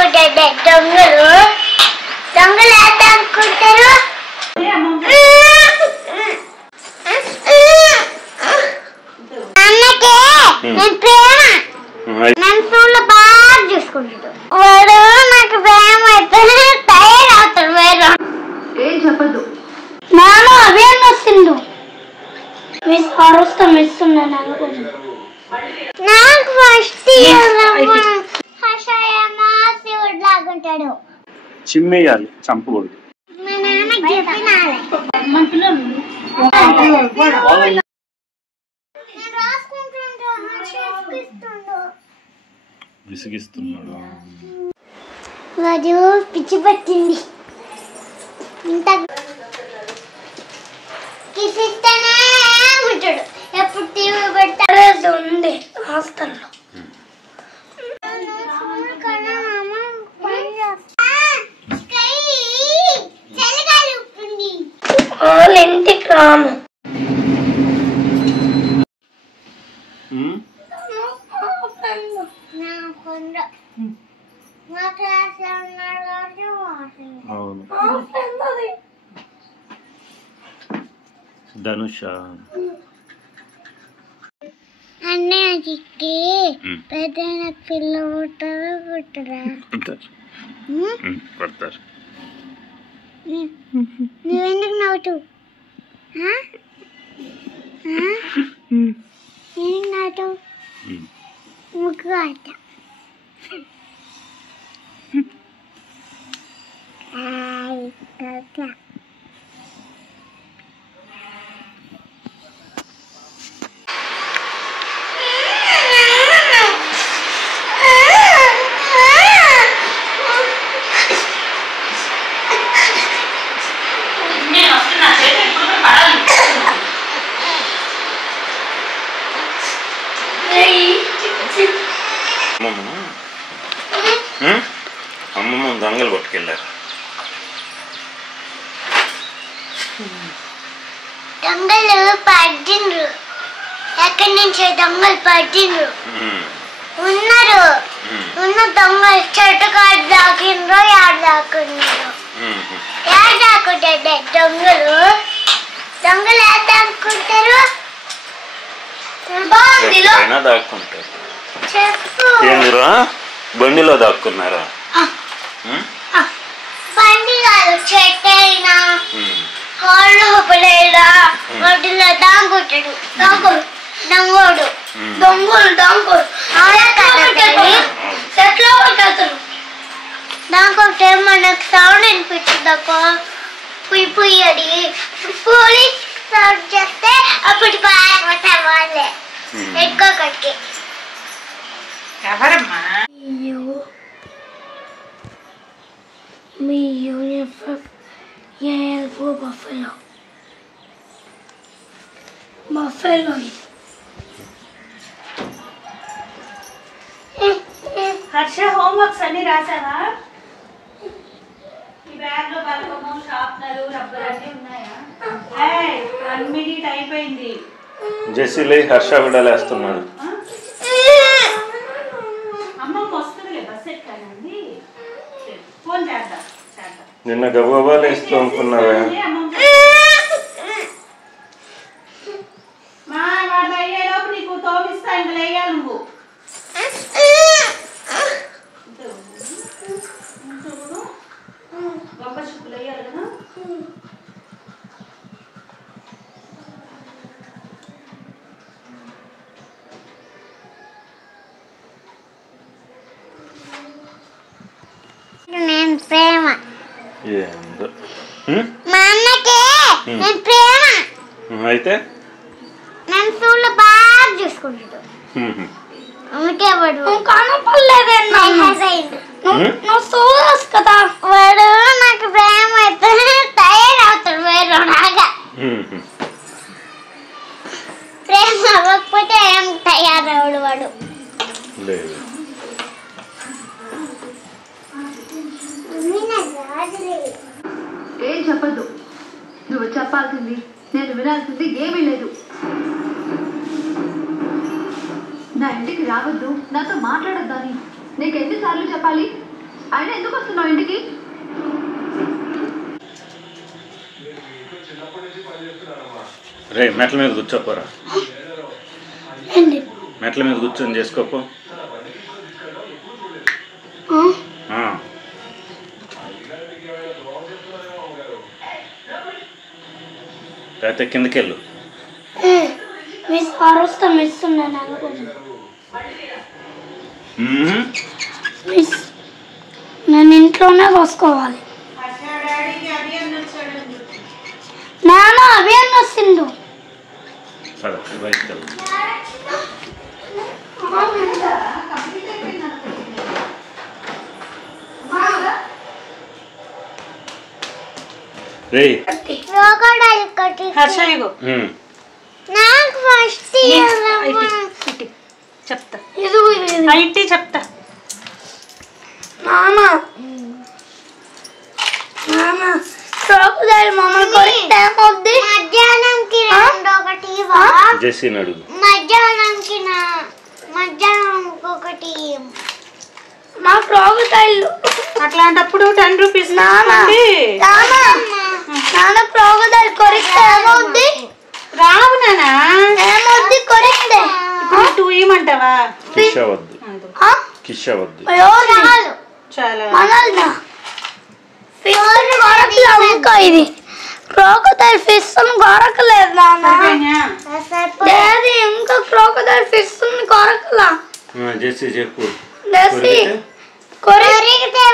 దాక్కుంటాడు దొంగలు దొంగలు దాక్కుంటారు. అన్నకే నేను ప్రేమ నన్ను స్కూల్లో బాగా చూసుకుంటాడు. వాడు నాకు ప్రేమ అయితే తయారవుతాడు. వేరే ఏం చెప్పదు. నాన్న అదే వస్తుండు మిస్ అరుస్తా మిస్ ఉన్నాను నాకు ఫస్ట్ శివుడు లాగుంటాడు. చిమ్మేయాలి, చంపకూడదు. మా నాన్నకి చెప్పినాలే విసిగిస్తున్నాడు. వాడు పిచ్చి పట్టింది. ఇంత కిసిస్తేనే ఉంటాడు. ఎప్పుడు టీవీ పెడతాడు ఉంది హాస్టల్లో. ఇంటికి రాను. ధనుష అన్నయ్యకి పెద్దైన పిల్ల పుట్టారు పుట్టరా కొడతారు. నువ్వెందుకు నవ్వుతూ ఎందుకు నవ్వుతూ ముగ్గు ఆట అమ్మమ్మ దొంగలు పట్టుకెళ్ళారు. దొంగలు పట్టిండ్రు. ఎక్కడి నుంచి దొంగలు పట్టిండ్రు ఉన్నారు. ఉన్న దొంగలు చెట్టు కాడు దాకిండ్రు. యాడ దాక్కున్నారు. యాడ దాక్కుంటాడు దొంగలు దొంగలు యాడ దాక్కుంటారు. దాక్కుంటారు. చెప్పు. ఏందిరా బండిలో దాక్కున్నారా? బండి కాదు చెట్టు అయినా కాళ్ళు లోపలైనా వాటిలో దాక్కుంటాడు. దొంగడు దొంగడు దొంగలు దొంగలు చెట్లో పట్టేస్తారు. దాక్కుంటే మనకు సౌండ్ వినిపించదక్క పుయ్యి పుయ్యి అని. పోలీస్ సౌండ్ చేస్తే అప్పుడు పారిపోతారు వాళ్ళే ఎక్కువ కట్టి. ఎవరమ్మా? మీ యూనిఫామ్ ఏల్ఫో బఫెలో బఫెలో హర్ష హోంవర్క్స్ అన్ని రాసావా? ఈ బ్యాగ్ లో బలపము షార్ప్నరు రబ్బర్ అన్ని ఉన్నాయా? 1 మినిట్ అయిపోయింది. జెసిలే హర్ష కూడా లేస్తున్నాడు. అమ్మమ్మ వస్తుందిలే బస్ ఎక్కానండి. ఫోన్ చేద్దాం. నిన్న గబగబా లేస్తూ అనుకున్నావే. మా వాడు అయ్యేలోపు నీకు తోపిస్తా. ఇంకా లేయాలి నువ్వు. గొప్ప చుక్కులు వేయాలి కదా. నేను ప్రేమ ఏందో మా అన్నకే నేను ప్రేమ అయితే నన్ను స్కూల్లో బాగా చూసుకుంటాడు. అందుకే వాడు కనపడలేదన్నా. నువ్వు చూడొచ్చు కదా. వాడు నాకు ప్రేమ అయితే తయారవుతాడు. వేరే లాగా ప్రేమ అవ్వకపోతే ఏం తయారవుడు వాడు. లేదు. ఏం చెప్పద్దు. నువ్వు చెప్పాల్సింది నేను వినాల్సింది ఏమీ లేదు. నా ఇంటికి రావద్దు, నాతో మాట్లాడొద్దని నీకు ఎన్నిసార్లు చెప్పాలి? ఆయన ఎందుకు వస్తున్నావు ఇంటికి? రే మెట్ల మీద కూర్చోపోరా, మెట్ల మీద కూర్చొని చేసుకోపో. లేకపోతే కిందకి వెళ్ళు. నేను ఇంట్లోనే కోసుకోవాలి. నాన్న అభియాన్ వస్తుండు. బయటకు వెళ్ళు. రే హర్ష ఇగో నాకు ఫస్ట్ చెప్తా, ఐటీ చెప్తా. నాన్న నాన్న క్రోకోడైల్ మమ్మల్ని కొరికితే ఏమవుద్ది? మధ్యాహ్నంకి ఒకటి జెస్సీని అడుగు. మధ్యాహ్నంకి ఒకటి మా క్రోకోడైల్. అట్లాంటప్పుడు 10 రూపీస్. నాన్న క్రోకోడైల్ కొరికితే ఏమవుద్ది? రావు నాన్న, ఏమవుద్ది కొరికితే? 2 ఇవ్వమంటావా? కిష వద్దు, కిష వద్దు. చాలా ఇంకా ఇది క్రోకోడైల్ ఫిష్ కొరకలేదు నాన్న. ఇంకా క్రోకోడైల్ ఫిష్ కొరకలా. జెస్సీ చెప్పు. కొరికితే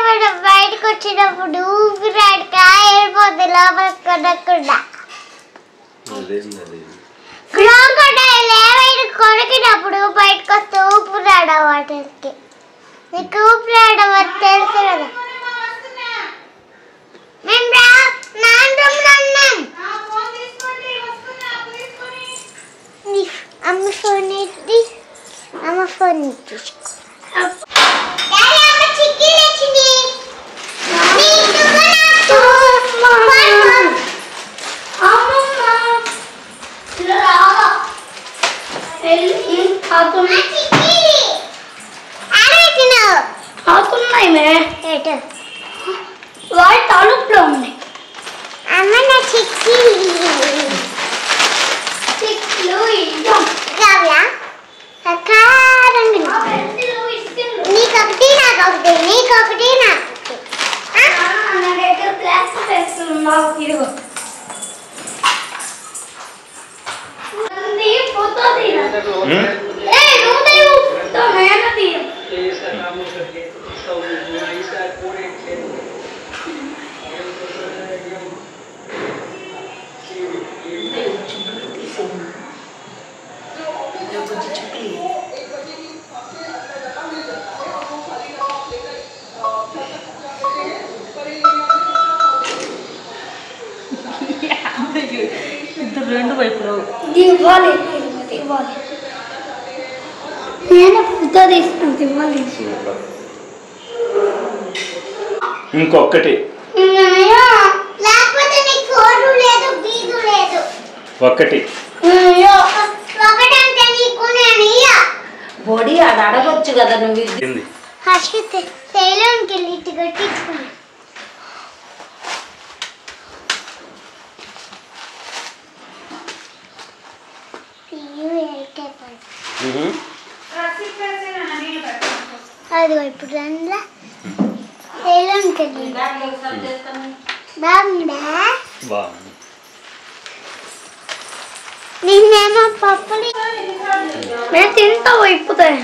బయటకు వచ్చినప్పుడు ఊపిరాడు కాయపోతే లోపలికి కొనకుండా. క్రోకోడైల్ ఏమైనా కొరికినప్పుడు బయటకు వస్తే ఊపిరాడ వాటికి. నీకు ఊపిరాడ తెలుసు కదా. మేము అమ్మ ఫోన్ ఇచ్చి అమ్మ ఫోన్ ఇచ్చి వాడి తలుపులో ఉంది. అమ్మ నా చిక్కీలు నీకొకటి నాకొకటి, నీకొకటి రెండు వైపులు ఇవ్వాలి. నేను ఫోటో తీసుకుంటే ఇవ్వాలి. ఇంకొకటి లేకపోతే నీకు ఫోటో లేదు, బీదు లేదు. ఒకటి ఒకటంటే నీకు బొడి అది అడగొచ్చు కదా నువ్వు. హర్షిత్ శైలంకి వెళ్ళి ఇటు కట్టించుకున్నా. అదిగో ఇప్పుడు రండి శైలంకి వెళ్ళి బాగుందా? నిన్నేమో పప్పుని నేను తింటావు అయిపోతాయి.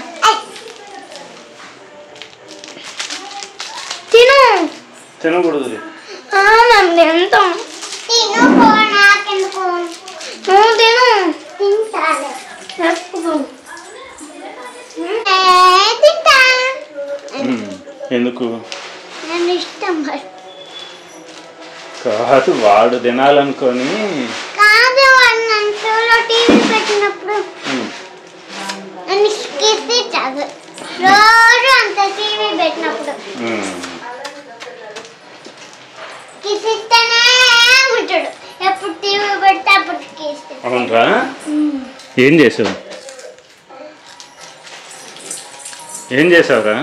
తినకూడదు. మేము తింటాం. తిను నాకెందుకు? నువ్వు తిను. తింటాను. తింటా. ఎందుకు? నేను ఇష్టం కాదు, వాడు తినాలనుకొని కాదు. వాడు టీవీ పెట్టినప్పుడు నన్ను కిసిచ్చాడు. రోజు అంత టీవీ పెట్టినప్పుడు కిసిస్తేనే ఉంటాడు. ఎప్పుడు టీవీ పెడితే అప్పుడు కిస్తాడు. అవునరా? ఏం చేసావు? ఏం చేసావురా?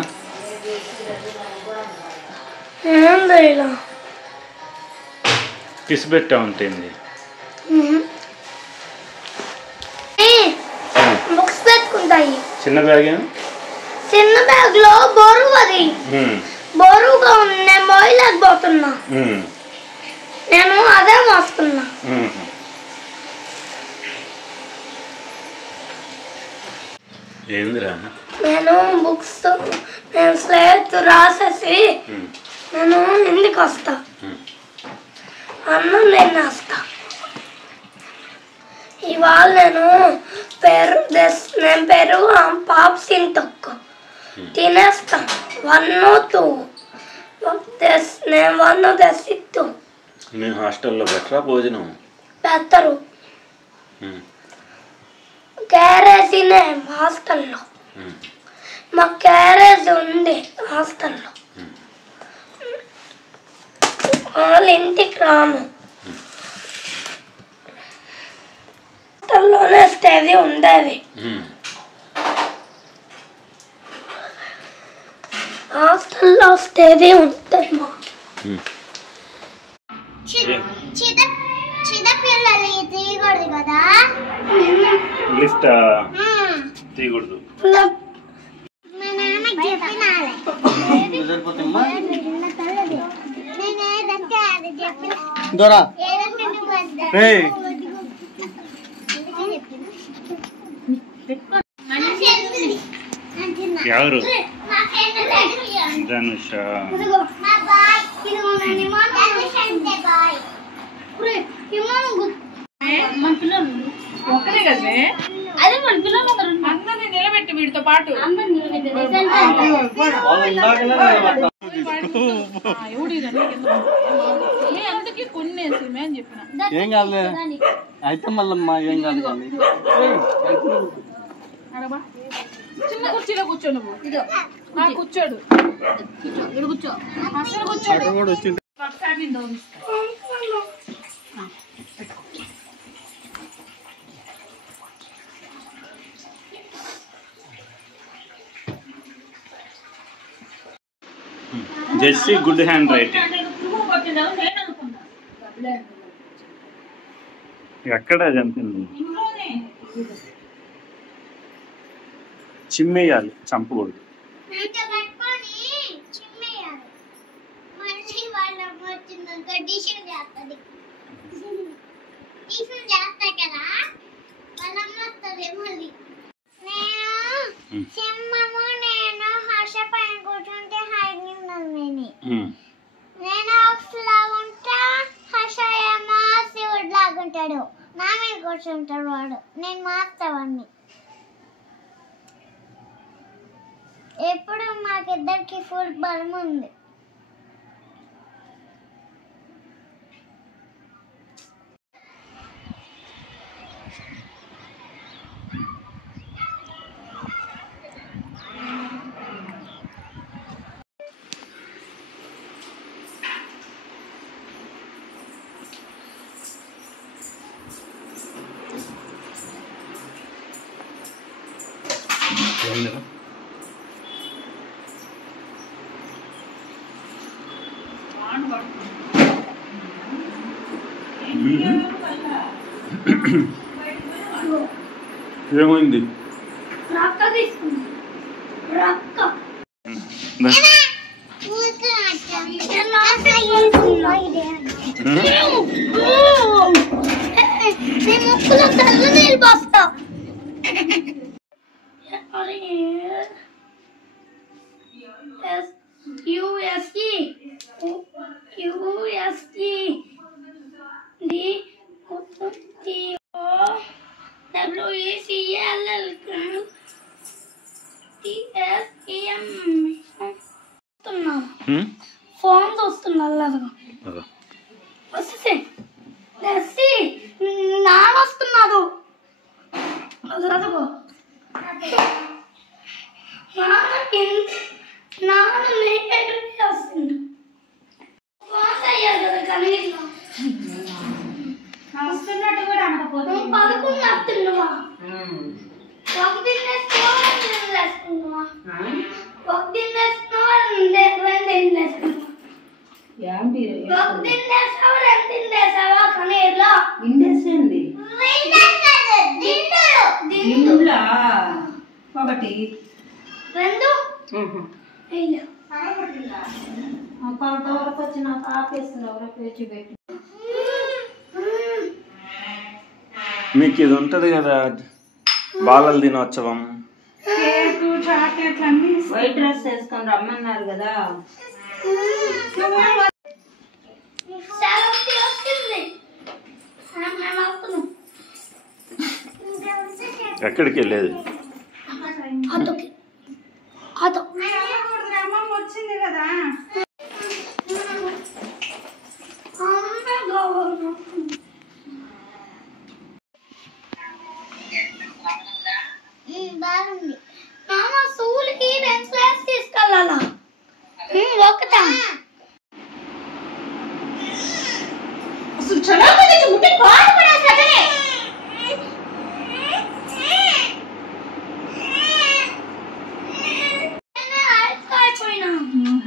ఇలా కిస్ పెట్టా ఉంటుంది. బుక్స్ పెట్టుకుంటాయి. చిన్న బ్యాగ్ చిన్న బ్యాగ్ లో బరువు అది బరువుగా ఉంది. నేను మోయలేకపోతున్నా. నేను అదే మోస్తున్నా. ఏందిరా? నేను బుక్స్ నేను స్లేట్ రాసేసి నేను ఇంటికి వస్తా. అన్నం నేను వేస్తా. ఇవాళ నేను పెరుగు పాప్సిన్ తొక్కు తినేస్తా. 1 or 2 నేను 1 తెసి 2. మీ హాస్టల్లో పెట్టరా భోజనం? పెడతారు. క్యారేజీనే హాస్టల్లో. మా క్యారేజ్ ఉంది హాస్టల్లో. వాళ్ళ ఇంటికి రాను. హాస్టల్లోనే స్టడీ ఉండేది. హాస్టల్లో స్టడీ ఉంటుంది. చిన్నపిల్లలు తీయకూడదు కదా. లిఫ్ట్ తీయకూడదు. మా నాన్నకి చెప్పినాలే. ఎవరు? ధనుష. ఒక్కరే కదే. అదే మన పిల్లలు అందరినీ నిలబెట్టి వీడితో పాటు అందుకే కొన్ని అని చెప్పిన. ఏం కాదులే అయితే మళ్ళమ్మా ఏం కాదు. చిన్న కుర్చీలో కూర్చో. నువ్వు కూర్చోడు కూర్చో అసలు కూర్చోడు. Jessie good handwriting. ఎక్కడ చంపింది? చిమ్మేయాలి, చంపకూడదు. నేను హర్ష పైన కూర్చుంటే నేను లాగుంటా. హర్ష ఏమో శివుడు లాగుంటాడు. నా మీద కూర్చుంటాడు వాడు. నేను మాస్తావాడిని. ఎప్పుడు మాకిద్దరికి ఫుల్ బలం ఉంది. ఏమైంది? రక్క తీసుకుంది. రక్క ముక్కులో తల్లు నీళ్ళు పోస్తా. ఫోన్ చూస్తున్నా. నాన్న వస్తున్నాడు. వస్తుంది. ఫోన్ అయ్యారు కదా కనీసం వస్తున్నట్టు కూడా అనకపోతే పడుకున్నట్టున్నావా? ఒక తినేస్తున్నావా, రెండు వేసుకున్నావా? ఒక తినేస్తున్నావా, రెండు వేసుకున్నావా? ఇండేసేయండి దిండులా ఒకటి కొంతవరకు వచ్చి నాకు ఆపేస్తుంది ఎవరో పేచి పెట్టి. మీకు ఇది ఉంటది కదా బాలల దినోత్సవం, కేకు చాక్లెట్లు అన్ని వైట్ డ్రెస్ వేసుకొని రమ్మన్నారు కదా. ఎక్కడికి వెళ్ళేది? అమ్మమ్మ వచ్చింది కదా. బాగుంది నాన్న. స్కూల్కి నేను క్లాస్ తీసుకెళ్ళాలా? ఒకటా అసలు చలాకి తెచ్చి ముట్టి పాడు పడేస్తాడే.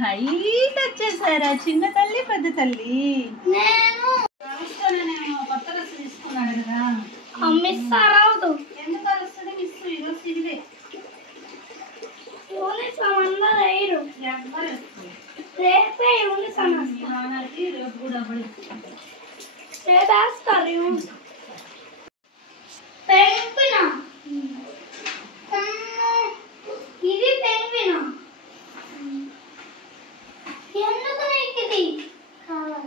హైట్ వచ్చేసారా చిన్న తల్లి పెద్ద తల్లి? నేను కొత్త డ్రెస్ తీసుకున్నాడు కదా. అమ్మిస్తారాదు ఎందుకు వస్తుంది మిస్ ఈరోజు సిరిదే యూనిఫామ్ అందరూ వేయరు. ఎవరు రేపే యూనిఫామ్ నాన్నకి రేపు కూడా రేపు వేస్తారు యూనిఫామ్. పెంపిన ఇది పెంపిన. ఎందుకు నీకు ఇది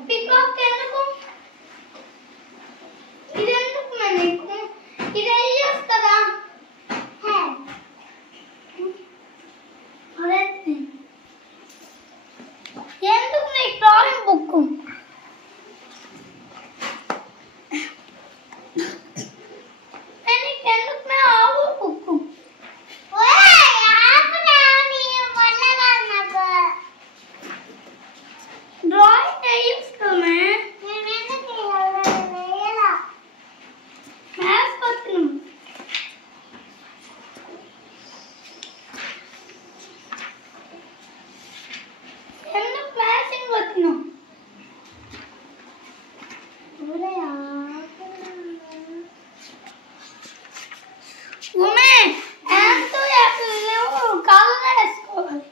పికాక్? ఎందుకు ఇది? ఎందుకు నీకు ఇది వేయచ్చు కదా. అదే ఎందుకు నీకు డ్రాయింగ్ బుక్? ఎందుకు ఆవు బుక్? డ్రాయింగ్ వేయిస్తామే మ్యాథ్స్ వచ్చిన ఎందుకు మ్యాథ్సింగ్ వచ్చిన ఉమే ఎంతో కాళ్ళ వేసుకోవాలి.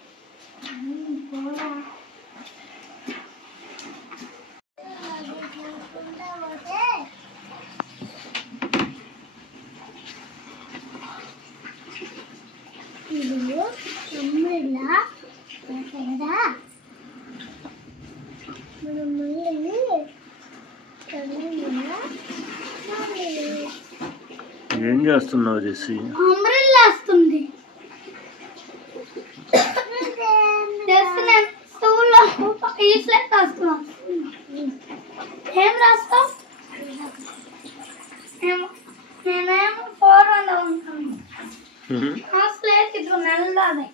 ఏం చేస్తున్నావు జెస్సీ? అంబ్రెల్లా వస్తుంది. స్కూల్లో ఈస్లెట్ రాస్తున్నా. ఏం రాస్తావు? నేనేమో 400 ఉంటాను. స్లేట్ ఇద్దరు నెలదాది.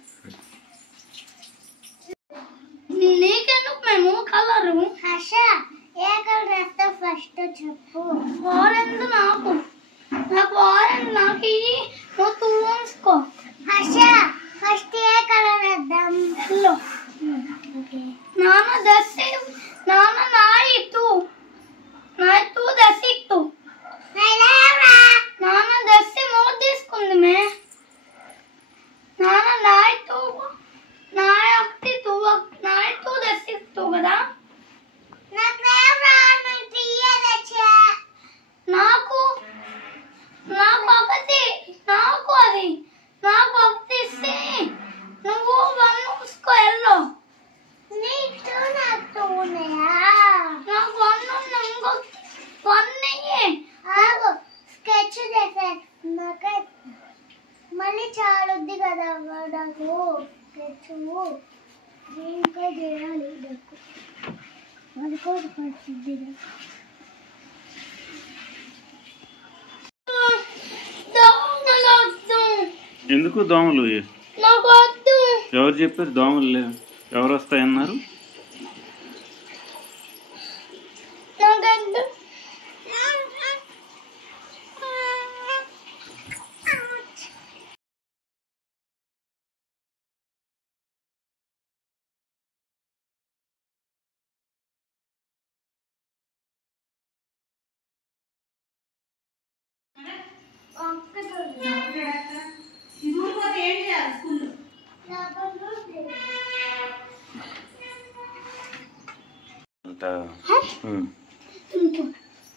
నీకెందుకు మేము కలరు? హర్ష ఏ కలర్ వేస్తావు ఫస్ట్ చెప్పు. ఆరెంజ్ నాకు. నాకు ఆరెంజ్ నాకు ఇవి నువ్వు తూసుకో. హర్ష ఫస్ట్ ఏ కలర్ వేద్దాం? ఎల్లో. నాన్న దసి నాన్న నాయితు నాయితు దసిక్తు నాన్న దసి మూడు తీసుకుంది మే. నాన్న నాయితు నాయ ఒకటి తూ నాయితు దసిక్తు కదా. నాకు నాకు ఒకటి నాకు అది నాకు ఒకటి ఇస్తే నువ్వు 1 మూసుకో ఎల్లో. నాకు 1 ఉంది. ఇంకో 1 స్కెచ్ చేసే మళ్ళీ చాలా ఉంది కదా నాకు స్కెచ్ దీంట్లో చేయాలి. అది కూడా పడుతుంది. ఎందుకు దోమలు? నాకు వద్దు. ఎవరు చెప్పారు దోమలు లేవు? ఎవరు వస్తాయన్నారు? నాకొద్దు.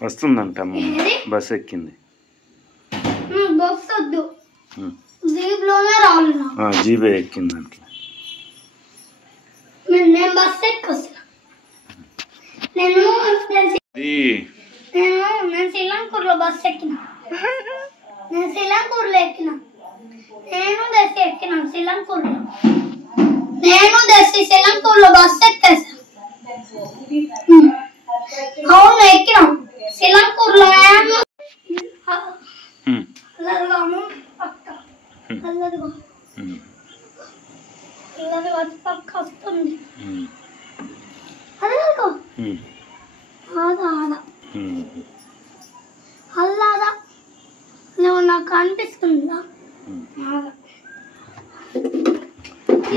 వస్తుందంట బస్ ఎక్కింది. బస్ వద్దు, జీప్లోనే రావాలి. జీబే ఎక్కిందంట. నేను బస్ ఎక్కొస్తా. నేను శ్రీలంకూర్లో బస్ ఎక్కిన. నేను శ్రీలంకూర్లో ఎక్కిన. నేను దశ ఎక్కిన శ్రీలంకూర్లో. శ్రీలంకూర్లో బస్ ఎక్కేసా. అవును ఎక్కినాం శ్రీలంకూర్లో. అల్లదిగాము పక్క, అల్లదిగో అల్లదిగో పక్క వస్తుంది. అల్లదిగో ఆదా ఆదా అల్లాదా నువ్వు నాకు అనిపిస్తుందా?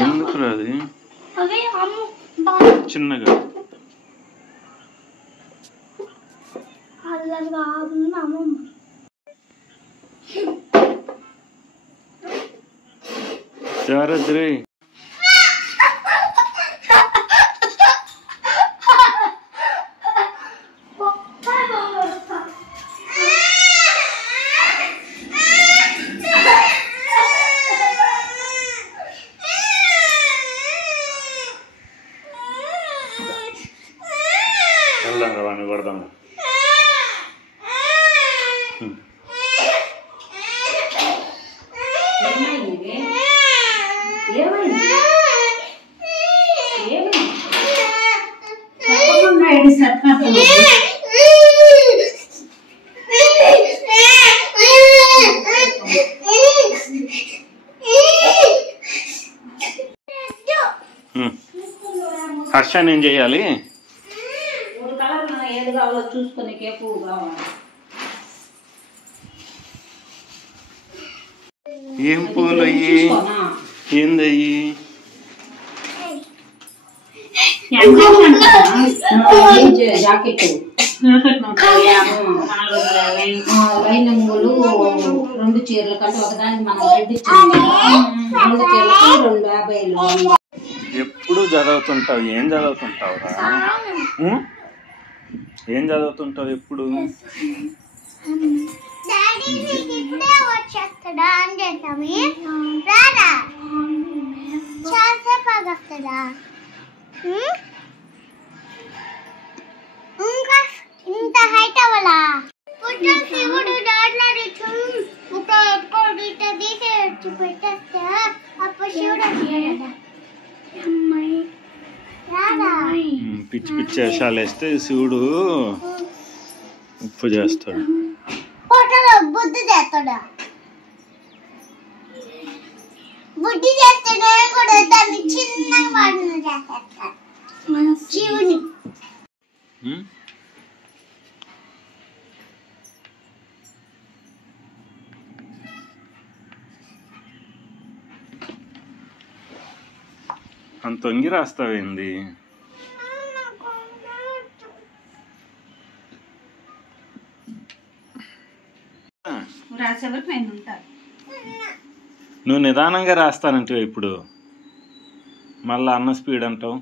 ఎందుకు రాదు అవి చిన్నగా అల్లదిగా అమ్మమ్మ. చారద్రి వాడిని కొడదాం. హర్షాన్ని ఏం చేయాలి? ఏది కావాలో చూసుకునే కేపు కావాలి. ఏం పూలు అయ్యి? ఏందయ్యి? జాకెట్ లైనింగులు 2 చీరల కంటే ఒకదానికి మనం రెడ్ ఇచ్చింది. 2 చీరలకు 250. ఎప్పుడు చదువుతుంటావు? ఏం చదువుతుంటావురా? ఏం చదువుతుంటావు ఎప్పుడు? వచ్చేస్తాడా అని చేస్తాము. రాదా చాలాసేపు ఆగొస్తాడా? ఇంకా ఇంత హైట్ అవ్వాలా? పుట్ట శివుడు దాంట్లో ఇట్లా తీసేసి పెట్టేస్తే అప్పుడు శివుడు వచ్చాడా? పిచ్చి పిచ్చి వేషాలు వేస్తే శివుడు ఉప్పు చేస్తాడు. బుద్ధి చేస్తాడా? బుద్ధి చేస్తాడా కూడా దాన్ని చిన్నగా వాడిన చేస్తాడు శివుని. అంత తొంగి రాస్తావేంది? నువ్వు నిదానంగా రాస్తానంటావు ఇప్పుడు, మళ్ళా అన్న స్పీడ్ అంటావు.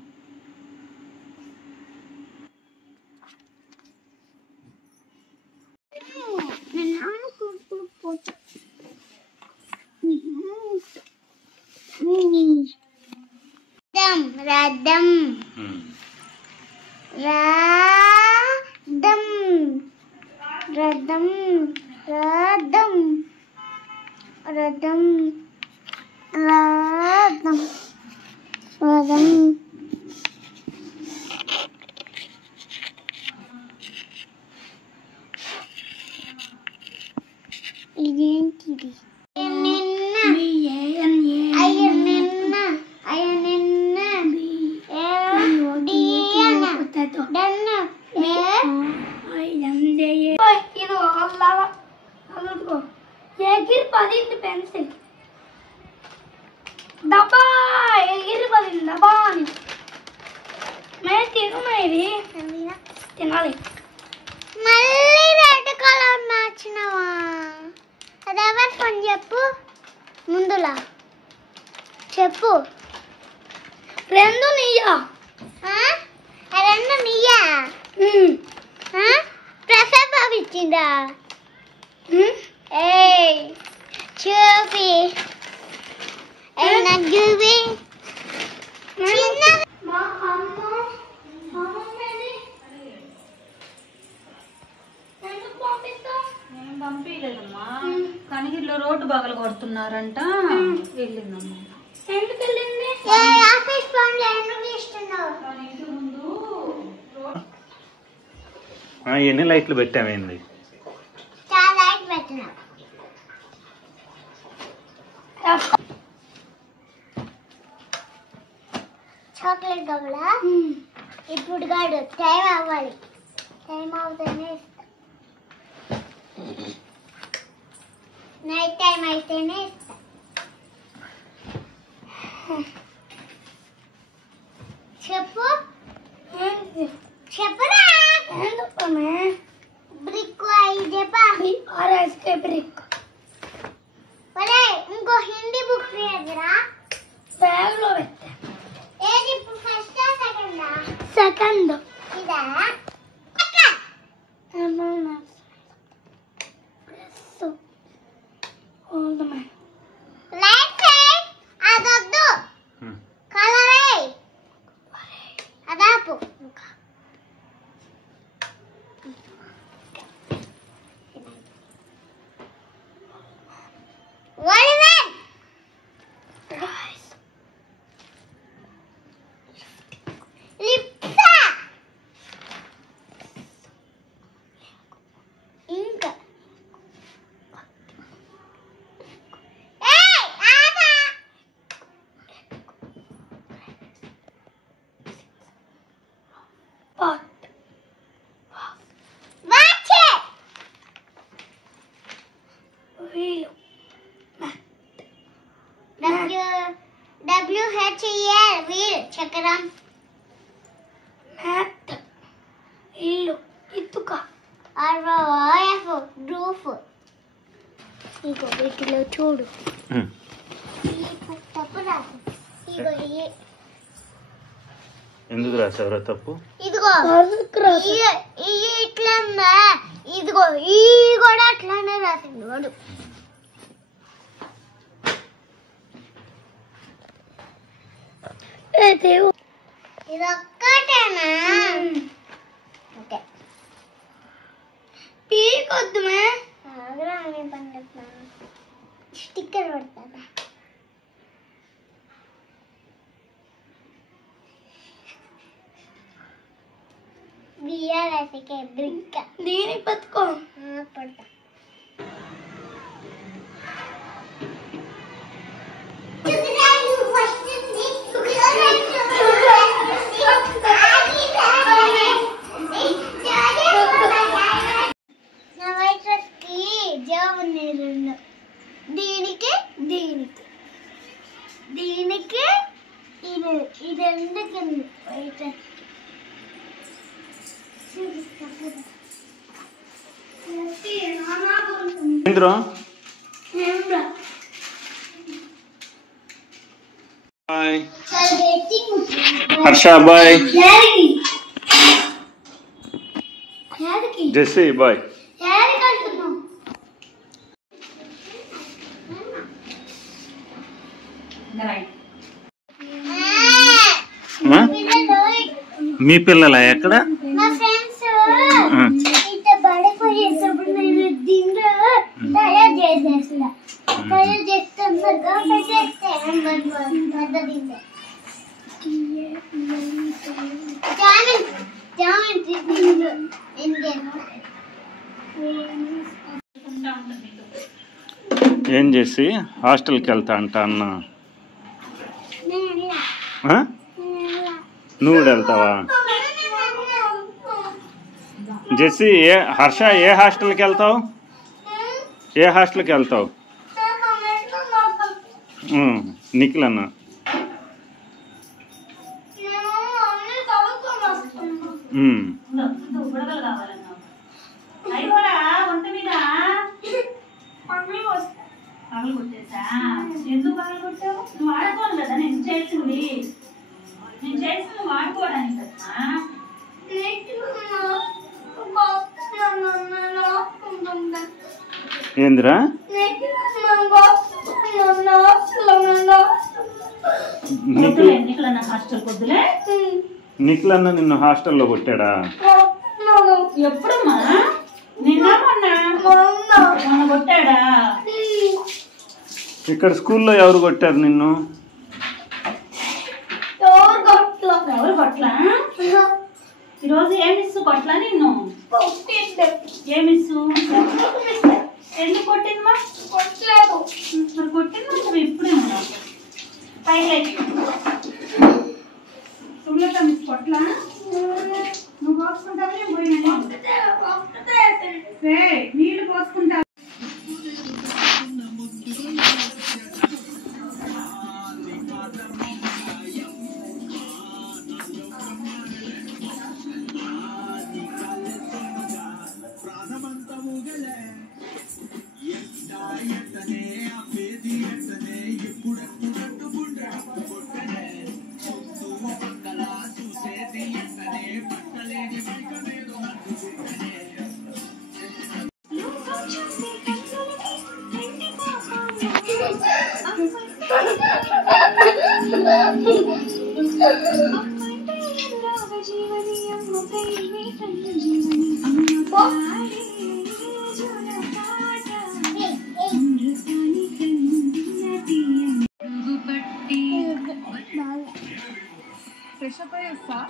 రథం రథం రథం రథం రథం రథం రథం ఇదేంటిది? పెన్సిల్ డబ్బా ఎగిరి పడింది. డబ్బా అని తినమేది తినాలి. మళ్ళీ రెడ్ కలర్ మార్చినవా? అది ఎవరి ఫోన్ చెప్పు ముందులా చెప్పు. రెండు నీయా? రెండు నీయా? ప్రసాద్ బాబు ఇచ్చిందా? ఏయ్ చూపి నాకు చూపి. నేను పంపించలేదమ్మా. కనిగిరిలో రోడ్డు బగలు కొడుతున్నారంట, వెళ్ళిందమ్మా. ఎందుకు వెళ్ళింది? ఆఫీస్ ఫోన్లో ఎందుకు ఇస్తున్నావు? ఇంటి ముందు ఎన్ని లైట్లు పెట్టామేంది? చాలా లైట్ పెట్టినా. చాక్లెట్ కావాలా? ఇప్పుడు కాదు, టైం అవ్వాలి. టైం అవుతేనే ఇస్తా. నైట్ టైం అయితేనే ఇస్తా. చెప్పు చెప్పురా. బ్రిక్ ఐదు చెప్పా. బ్రిక్ ఇంకో హిందీ బుక్ దగ్గర బ్యాగ్ లో పెట్టా. ఏది ఇప్పుడు ఫస్ట్ సెకండా? సెకండ్. ఇదా అదొద్దు, కలర్ అదాపు. ఇంకా WHEL వీల్ చక్రం. మ్యాట్ ఇల్లు ఇటుక. ROF roof. ఇగో వీటిలో చూడు. తప్పు రాదు. ఇగో ఎందుకు రాసావురా తప్పు? ఇదిగో ఇట్లా. ఇదిగో ఈ కూడా అట్లానే రాసింది వాడు. ఇది ఒక్కటేనా? ఓకే పీకొద్దు స్టిక్కర్ పడతా. బియ్యాలకే బ్రిక్ దీనికి పట్టుకో. పడతా. నా వైట్ డ్రెస్ కి జాబ్ ఉన్నాయి రెండు. దీనికి దీనికి దీనికి ఇది ఇది ఎందుకు white dress Harsha boy. Jessie boy. మీ పిల్లల ఎక్కడ? మా ఫ్రెండ్స్ ఇట్లా పడిపోయేటప్పుడు నేను దీంట్లో తయారు చేసేస్తా. తయారు చేస్తాను ఏం చేసి హాస్టల్కి వెళ్తా అంట అన్న. నువ్వు వెళ్తావా? జెస్సీ హర్ష ఏ హాస్టల్కి వెళ్తావు? ఏ హాస్టల్కి వెళ్తావు? నిఖిల్ అన్న. బుడగలు కావాలన్నా. అయిపోరా వంట మీద పగలు కొట్టేసా? ఎందుకు పగలు కొట్టావు? నువ్వు ఆడుకోను కదా నేను చేసింది. నేను చేసింది వాడుకోవడానికి కదా. ఏందిరా? నిఖిలన్న నిన్ను హాస్టల్లో కొట్టాడా? ఎప్పుడమ్మా? నిన్న మొన్న కొట్టాడా? ఇక్కడ స్కూల్లో ఎవరు కొట్టారు నిన్ను? ఎవరు కొట్లా? ఈరోజు ఏమిస్సు కొట్లా నిన్ను? ఏమిస్సు? ఎందుకు కొట్టిందమ్మా? కొట్టలేదు. మరి కొట్టింది ఇప్పుడే పైకి సుమలత మిస్ కొట్లా? నువ్వు పోసుకుంటావా? నేను పోయినా నీళ్ళు పోసుకుంటావు.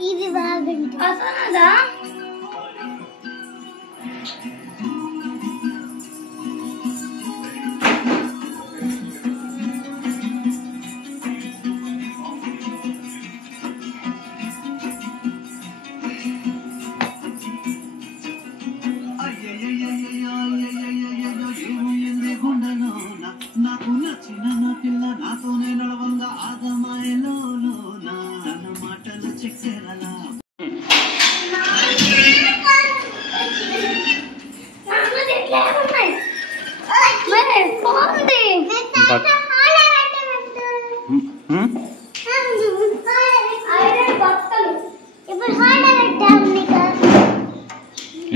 ఇది బాగుంది. నాకు నచ్చిన నా పిల్ల నాతోనే నడవంగా ఆగమాయలో నా మాటలు చెక్కెరలా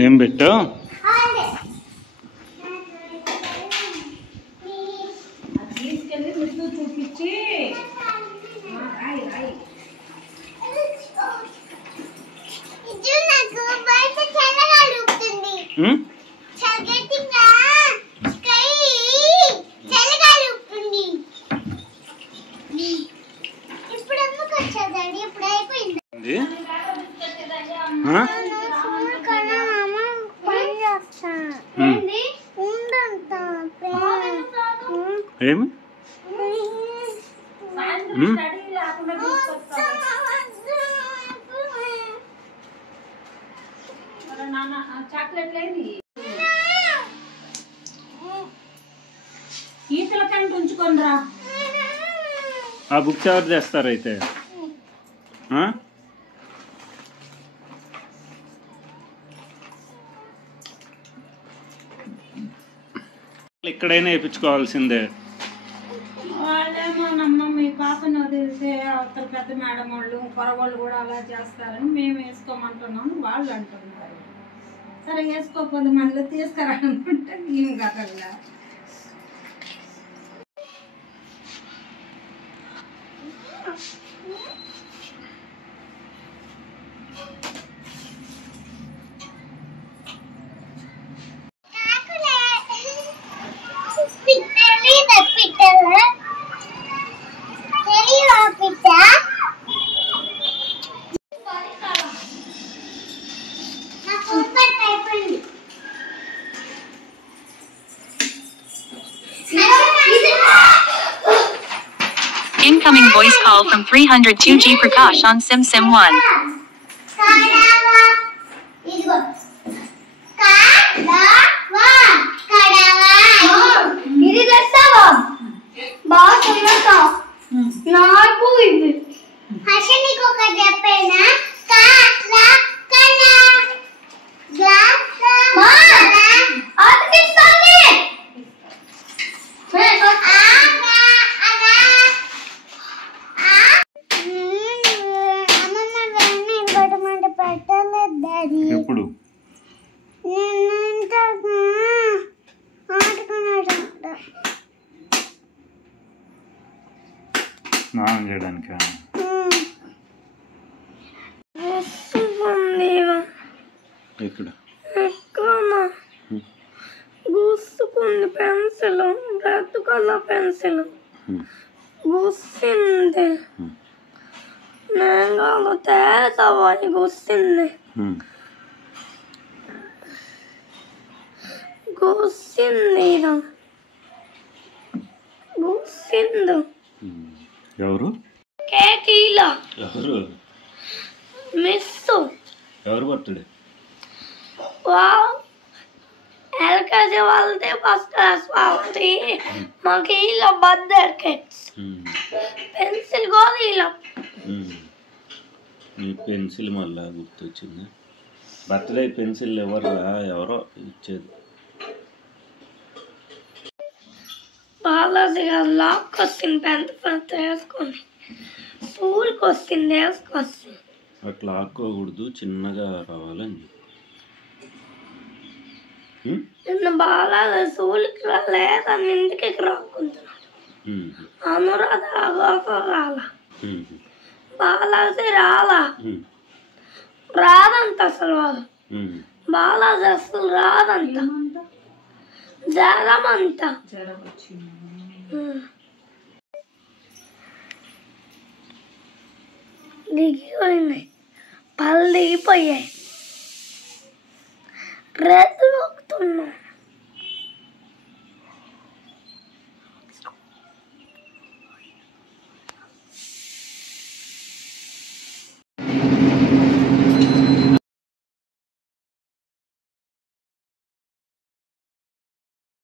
ఏం పెట్టావు? తీసుకెళ్ళి ముందు చూపించి రాయి రాయి. నాకు బయట చల్లగాలుతుంది. ఇప్పుడు అమ్మకు వచ్చేదండి. ఇప్పుడు అయిపోయింది. ఏమి చాక్లెట్ లేదు. ఈతల కంటే ఉంచుకోనరా. ఆ బుక్స్ ఎవరు చేస్తారు అయితే? ఇక్కడైనా వేయించుకోవాల్సిందే. వాళ్ళేమోనమ్మ మీ పాపను వదిలితే అవతల పెద్ద మేడం వాళ్ళు పొరవాళ్ళు కూడా అలా చేస్తారని మేము వేసుకోమంటున్నాము వాళ్ళు అంటున్నారు. సరే వేసుకోకపోతే మళ్ళీ తీసుకురానుకుంటే మేము కదల్లా. Incoming voice call from 302G Prakash on Sim 1. ఎప్పుడు స్నానం చేయడానికి ఇక్కడ గూసుకుంది పెన్సిల్, రెడ్ కలర్ పెన్సిల్ గూసింది. నేను తేజావని గూసింది. గూసింది గూసిండు. ఎవరు కేకీలో ఎవరు మిస్ ఎవరు బర్త్డే? ఎల్కేజీ వాళ్ళది, ఫస్ట్ క్లాస్ వాళ్ళది. మాకు ఇలా బర్త్డే కేక్స్, పెన్సిల్ కూడా ఇలా. నీ పెన్సిల్ మళ్ళా గుర్తొచ్చింది. బర్త్డే పెన్సిల్ ఎవరో ఇచ్చేది. బాలాజీ గారు లాక్ వస్తుంది, పెద్ద వేసుకొని స్కూల్కి వస్తుంది వేసుకొస్తుంది. అట్లా ఆక్కోకూడదు, చిన్నగా రావాలని. నిన్న బాలాజీ స్కూల్కి రాలేదని ఇంటికి రాకుంటున్నాడు. అనురాధ రాలా, బాలాజీ రాదంట అసలు. వాళ్ళు బాలాజీ అసలు రాదంట, జ్వరం అంట. దిగిపోయినాయి, పళ్ళు దిగిపోయాయి, రెద్దు నొక్కుతున్నాం.